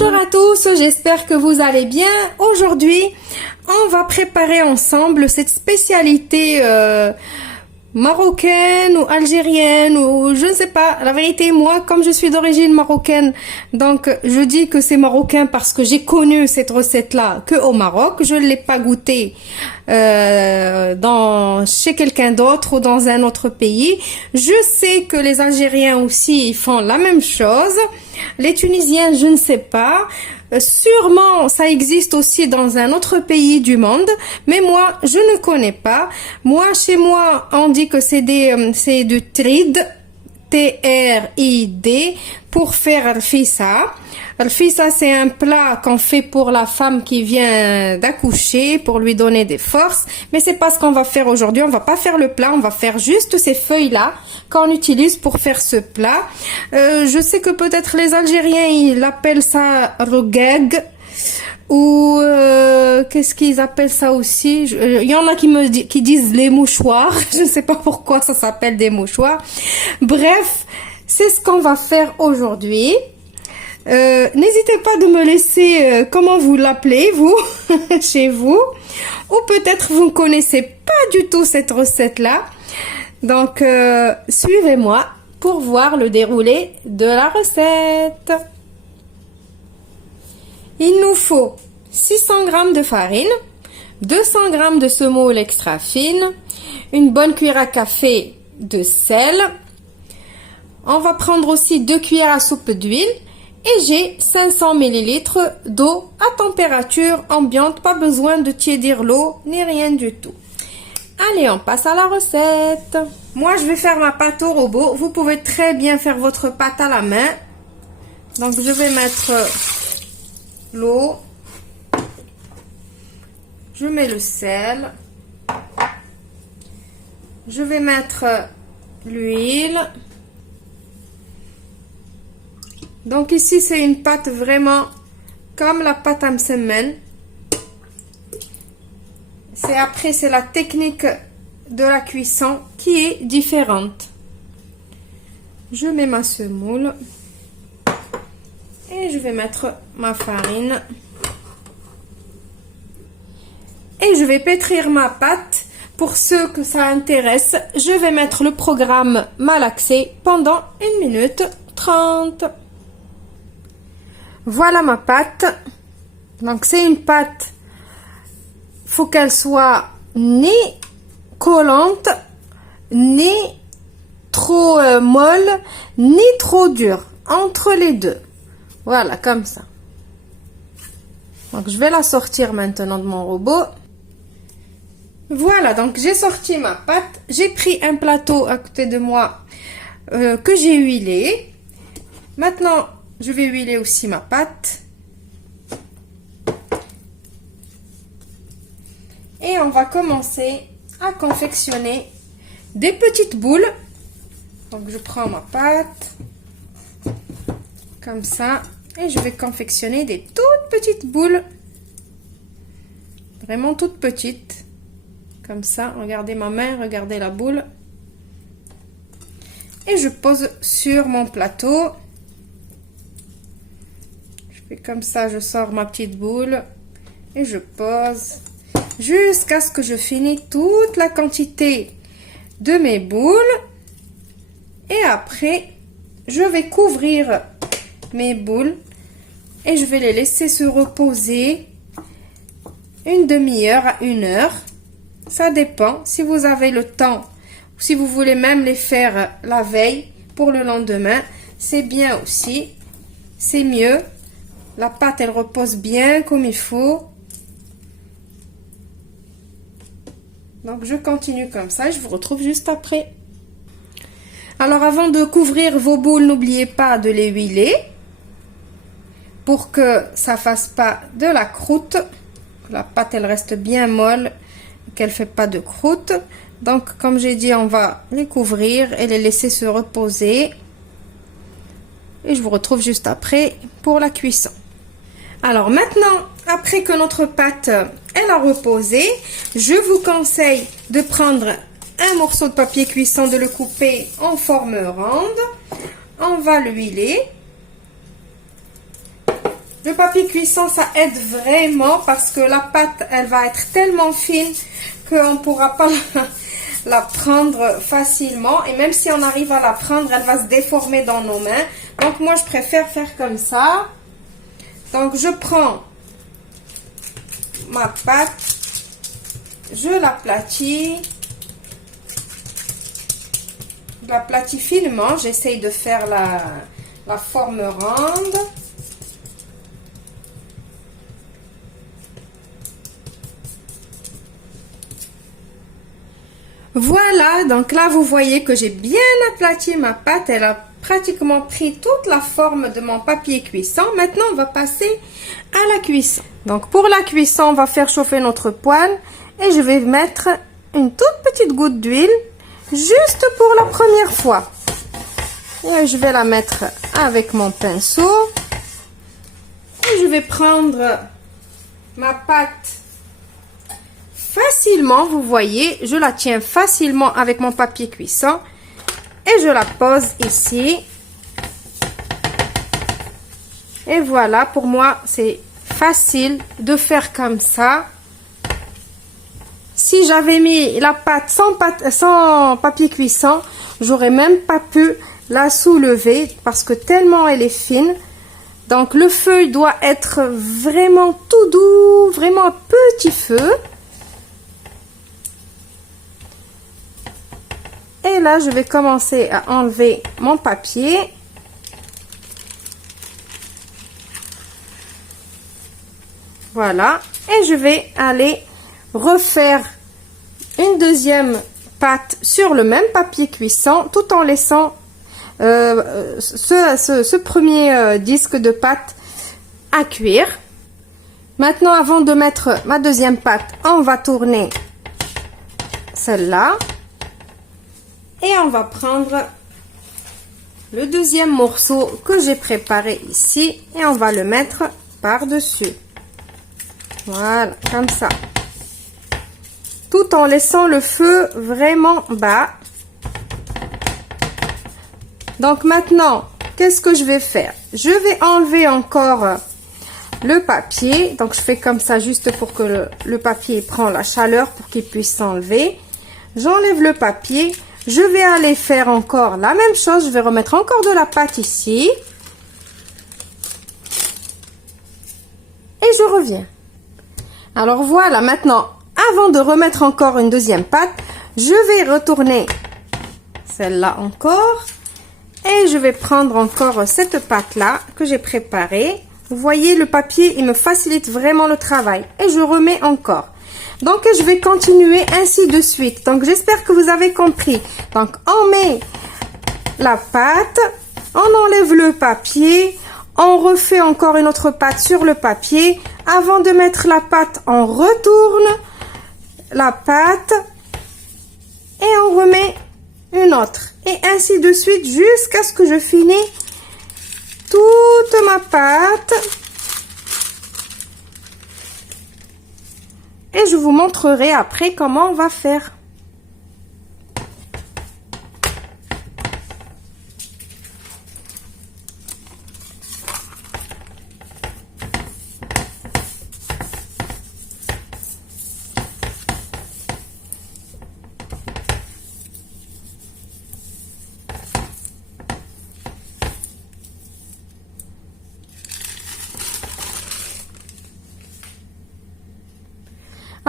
Bonjour à tous, j'espère que vous allez bien. Aujourd'hui, on va préparer ensemble cette spécialité marocaine ou algérienne ou je ne sais pas. La vérité, moi, comme je suis d'origine marocaine, donc je dis que c'est marocain parce que j'ai connu cette recette-là que au Maroc. Je ne l'ai pas goûtée chez quelqu'un d'autre ou dans un autre pays. Je sais que les Algériens aussi ils font la même chose. Les Tunisiens, je ne sais pas. Sûrement, ça existe aussi dans un autre pays du monde, mais moi, je ne connais pas. Moi, chez moi, on dit que c'est du trid, T-R-I-D, pour faire al-fissa. Al-fissa, c'est un plat qu'on fait pour la femme qui vient d'accoucher, pour lui donner des forces. Mais c'est pas ce qu'on va faire aujourd'hui. On va pas faire le plat, on va faire juste ces feuilles-là qu'on utilise pour faire ce plat. Je sais que peut-être les Algériens, ils appellent ça rogeg. Ou qu'est-ce qu'ils appellent ça aussi? Il y en a qui disent les mouchoirs. Je ne sais pas pourquoi ça s'appelle des mouchoirs. Bref, c'est ce qu'on va faire aujourd'hui. N'hésitez pas de me laisser comment vous l'appelez, vous, chez vous. Ou peut-être vous ne connaissez pas du tout cette recette-là. Donc, suivez-moi pour voir le déroulé de la recette. Il nous faut 600 g de farine, 200 g de semoule extra fine, une bonne cuillère à café de sel. On va prendre aussi 2 cuillères à soupe d'huile. Et j'ai 500 ml d'eau à température ambiante, pas besoin de tiédir l'eau ni rien du tout. Allez, on passe à la recette. Moi, je vais faire ma pâte au robot. Vous pouvez très bien faire votre pâte à la main. Donc, je vais mettre l'eau. Je mets le sel. Je vais mettre l'huile. Donc ici, c'est une pâte vraiment comme la pâte à msemen. C'est la technique de la cuisson qui est différente. Je mets ma semoule et je vais mettre ma farine. Et je vais pétrir ma pâte. Pour ceux que ça intéresse, je vais mettre le programme malaxé pendant 1 minute 30. Voilà ma pâte. Donc c'est une pâte, faut qu'elle soit ni collante, ni trop molle, ni trop dure, entre les deux. Voilà, comme ça. Donc je vais la sortir maintenant de mon robot. Voilà, donc j'ai sorti ma pâte. J'ai pris un plateau à côté de moi que j'ai huilé. Maintenant, je vais huiler aussi ma pâte. Et on va commencer à confectionner des petites boules. Donc je prends ma pâte comme ça et je vais confectionner des toutes petites boules. Vraiment toutes petites. Comme ça, regardez ma main, regardez la boule. Et je pose sur mon plateau. Et comme ça, je sors ma petite boule et je pose jusqu'à ce que je finisse toute la quantité de mes boules. Et après, je vais couvrir mes boules et je vais les laisser se reposer une demi-heure à 1 heure. Ça dépend si vous avez le temps ou si vous voulez même les faire la veille pour le lendemain. C'est bien aussi, c'est mieux. La pâte, elle repose bien comme il faut. Donc, je continue comme ça et je vous retrouve juste après. Alors, avant de couvrir vos boules, n'oubliez pas de les huiler pour que ça fasse pas de la croûte. Que la pâte, elle reste bien molle et qu'elle fait pas de croûte. Donc, comme j'ai dit, on va les couvrir et les laisser se reposer. Et je vous retrouve juste après pour la cuisson. Alors maintenant, après que notre pâte elle a reposé, je vous conseille de prendre un morceau de papier cuisson, de le couper en forme ronde. On va l'huiler Le papier cuisson, ça aide vraiment parce que la pâte, elle va être tellement fine qu'on ne pourra pas la prendre facilement. Et même si on arrive à la prendre, elle va se déformer dans nos mains. Donc, moi, je préfère faire comme ça. Donc, je prends ma pâte, je l'aplatis. Je l'aplatis finement. J'essaye de faire la forme ronde. Voilà, donc là vous voyez que j'ai bien aplati ma pâte, elle a pratiquement pris toute la forme de mon papier cuisson. Maintenant on va passer à la cuisson. Donc pour la cuisson, on va faire chauffer notre poêle et je vais mettre une toute petite goutte d'huile juste pour la première fois. Et je vais la mettre avec mon pinceau et je vais prendre ma pâte facilement, vous voyez, je la tiens facilement avec mon papier cuisson et je la pose ici. Et voilà, pour moi, c'est facile de faire comme ça. Si j'avais mis la pâte sans papier cuisson, j'aurais même pas pu la soulever parce que tellement elle est fine. Donc le feu doit être vraiment tout doux, vraiment à petit feu. Et là, je vais commencer à enlever mon papier. Voilà. Et je vais aller refaire une deuxième pâte sur le même papier cuisson, tout en laissant ce premier disque de pâte à cuire. Maintenant, avant de mettre ma deuxième pâte, on va tourner celle-là. Et on va prendre le deuxième morceau que j'ai préparé ici et on va le mettre par-dessus. Voilà, comme ça. Tout en laissant le feu vraiment bas. Donc maintenant, qu'est-ce que je vais faire? Je vais enlever encore le papier. Donc je fais comme ça juste pour que le papier prend la chaleur pour qu'il puisse s'enlever. J'enlève le papier. Je vais aller faire encore la même chose. Je vais remettre encore de la pâte ici. Et je reviens. Alors voilà, maintenant, avant de remettre encore une deuxième pâte, je vais retourner celle-là encore. Et je vais prendre encore cette pâte-là que j'ai préparée. Vous voyez, le papier, il me facilite vraiment le travail. Et je remets encore. Donc, je vais continuer ainsi de suite. Donc, j'espère que vous avez compris. Donc, on met la pâte, on enlève le papier, on refait encore une autre pâte sur le papier. Avant de mettre la pâte, on retourne la pâte et on remet une autre. Et ainsi de suite jusqu'à ce que je finisse toute ma pâte. Et je vous montrerai après comment on va faire.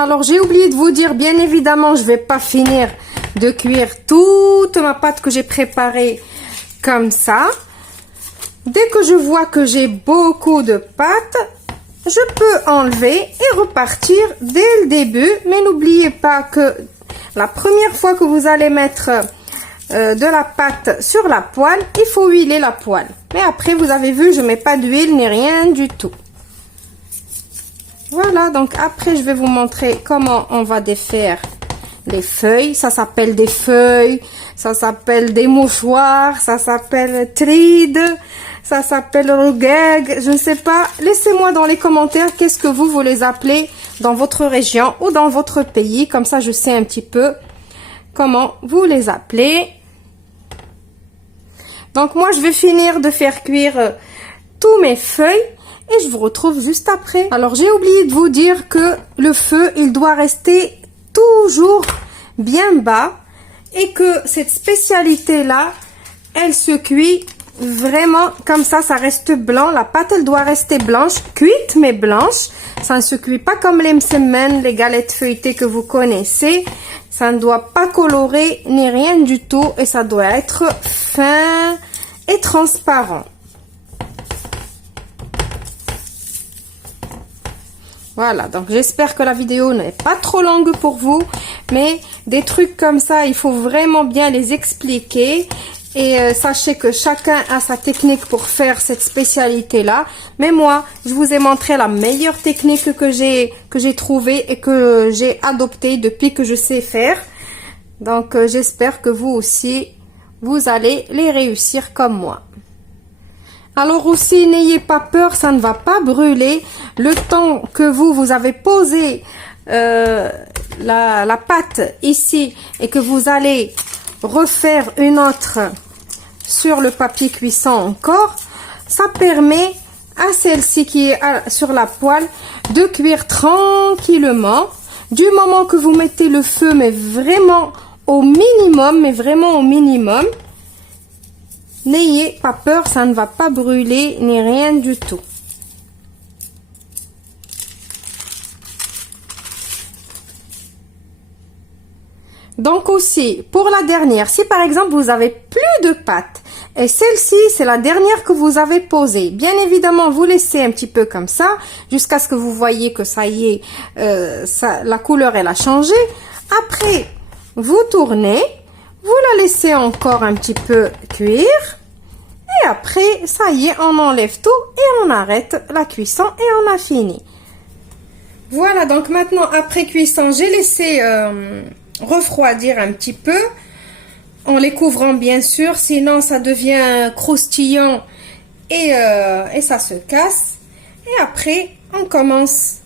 Alors, j'ai oublié de vous dire, bien évidemment, je vais pas finir de cuire toute ma pâte que j'ai préparée comme ça. Dès que je vois que j'ai beaucoup de pâte, je peux enlever et repartir dès le début. Mais n'oubliez pas que la première fois que vous allez mettre de la pâte sur la poêle, il faut huiler la poêle. Mais après, vous avez vu, je mets pas d'huile ni rien du tout. Voilà, donc après je vais vous montrer comment on va défaire les feuilles. Ça s'appelle des feuilles, ça s'appelle des mouchoirs, ça s'appelle tride, ça s'appelle rugag, je ne sais pas. Laissez-moi dans les commentaires qu'est-ce que vous les appelez dans votre région ou dans votre pays. Comme ça je sais un petit peu comment vous les appelez. Donc moi je vais finir de faire cuire tous mes feuilles. et je vous retrouve juste après. Alors j'ai oublié de vous dire que le feu, il doit rester toujours bien bas et que cette spécialité là, elle se cuit vraiment comme ça reste blanc. La pâte, elle doit rester blanche, cuite mais blanche. Ça ne se cuit pas comme les msemen, les galettes feuilletées que vous connaissez. Ça ne doit pas colorer ni rien du tout et ça doit être fin et transparent. Voilà, donc j'espère que la vidéo n'est pas trop longue pour vous, mais des trucs comme ça, il faut vraiment bien les expliquer. Et sachez que chacun a sa technique pour faire cette spécialité-là. Mais moi, je vous ai montré la meilleure technique que j'ai trouvée et que j'ai adoptée depuis que je sais faire. Donc, j'espère que vous aussi, vous allez les réussir comme moi. Alors aussi, n'ayez pas peur, ça ne va pas brûler. Le temps que vous avez posé la pâte ici et que vous allez refaire une autre sur le papier cuisson encore, ça permet à celle-ci qui est sur la poêle de cuire tranquillement. Du moment que vous mettez le feu, mais vraiment au minimum, n'ayez pas peur, ça ne va pas brûler ni rien du tout. Donc aussi, pour la dernière, si par exemple vous avez plus de pâte et celle-ci c'est la dernière que vous avez posée, bien évidemment vous laissez un petit peu comme ça jusqu'à ce que vous voyez que ça y est, la couleur elle a changé. Après, vous tournez, vous la laissez encore un petit peu cuire et après, ça y est, on enlève tout et on arrête la cuisson et on a fini. Voilà, donc maintenant après cuisson, j'ai laissé refroidir un petit peu en les couvrant bien sûr, sinon ça devient croustillant et ça se casse. Et après on commence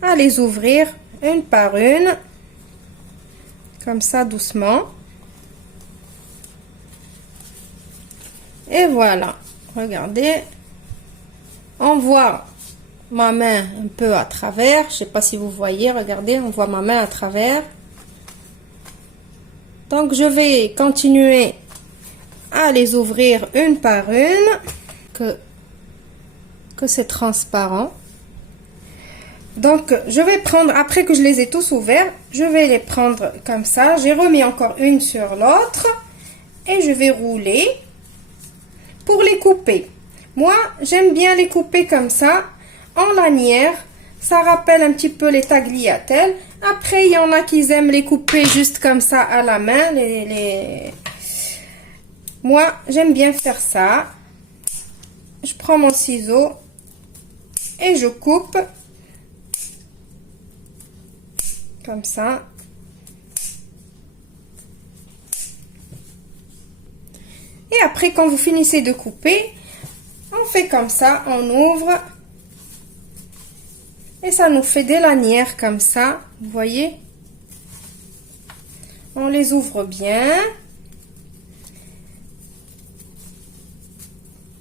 à les ouvrir une par une comme ça doucement et voilà, regardez, on voit ma main un peu à travers, je sais pas si vous voyez, regardez, on voit ma main à travers. Donc, je vais continuer à les ouvrir une par une, que c'est transparent. Donc, je vais prendre, après que je les ai tous ouverts, je vais les prendre comme ça. J'ai remis encore une sur l'autre et je vais rouler pour les couper. Moi, j'aime bien les couper comme ça, en lanière. Ça rappelle un petit peu les tagliatelles. Après, il y en a qui aiment les couper juste comme ça à la main. Moi, j'aime bien faire ça. Je prends mon ciseau et je coupe comme ça. Et après, quand vous finissez de couper, on fait comme ça, on ouvre. Et ça nous fait des lanières comme ça, vous voyez. On les ouvre bien.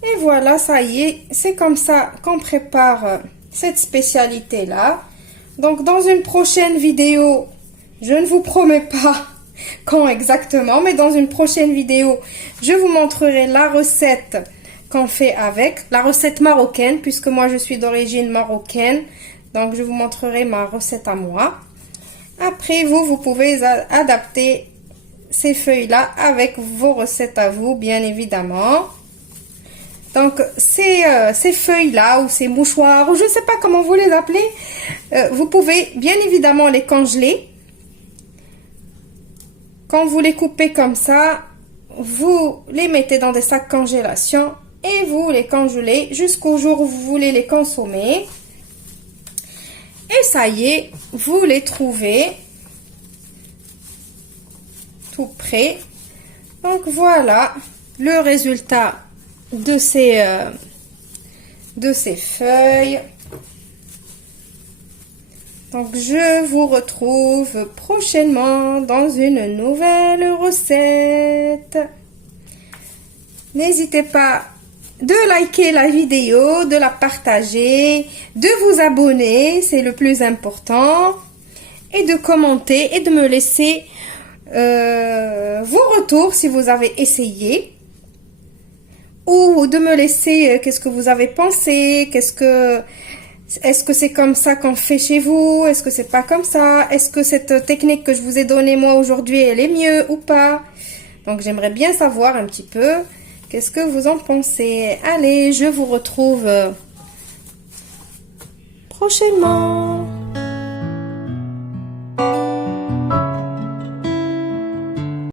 Et voilà, ça y est, c'est comme ça qu'on prépare cette spécialité-là. Donc, dans une prochaine vidéo, je ne vous promets pas quand exactement, mais dans une prochaine vidéo, je vous montrerai la recette qu'on fait avec, la recette marocaine, puisque moi je suis d'origine marocaine. Donc, je vous montrerai ma recette à moi. Après, vous pouvez adapter ces feuilles-là avec vos recettes à vous, bien évidemment. Donc, ces feuilles-là ou ces mouchoirs, ou je ne sais pas comment vous les appelez, vous pouvez bien évidemment les congeler. Quand vous les coupez comme ça, vous les mettez dans des sacs congélation et vous les congelez jusqu'au jour où vous voulez les consommer. Et ça y est, vous les trouvez tout prêts. Donc voilà le résultat de ces feuilles. Donc je vous retrouve prochainement dans une nouvelle recette. N'hésitez pas de liker la vidéo, de la partager, de vous abonner, c'est le plus important, et de commenter et de me laisser vos retours si vous avez essayé, ou de me laisser qu'est-ce que vous avez pensé, est-ce que c'est comme ça qu'on fait chez vous, est-ce que c'est pas comme ça, est-ce que cette technique que je vous ai donnée moi aujourd'hui elle est mieux ou pas. Donc j'aimerais bien savoir un petit peu qu'est-ce que vous en pensez. Allez, je vous retrouve prochainement.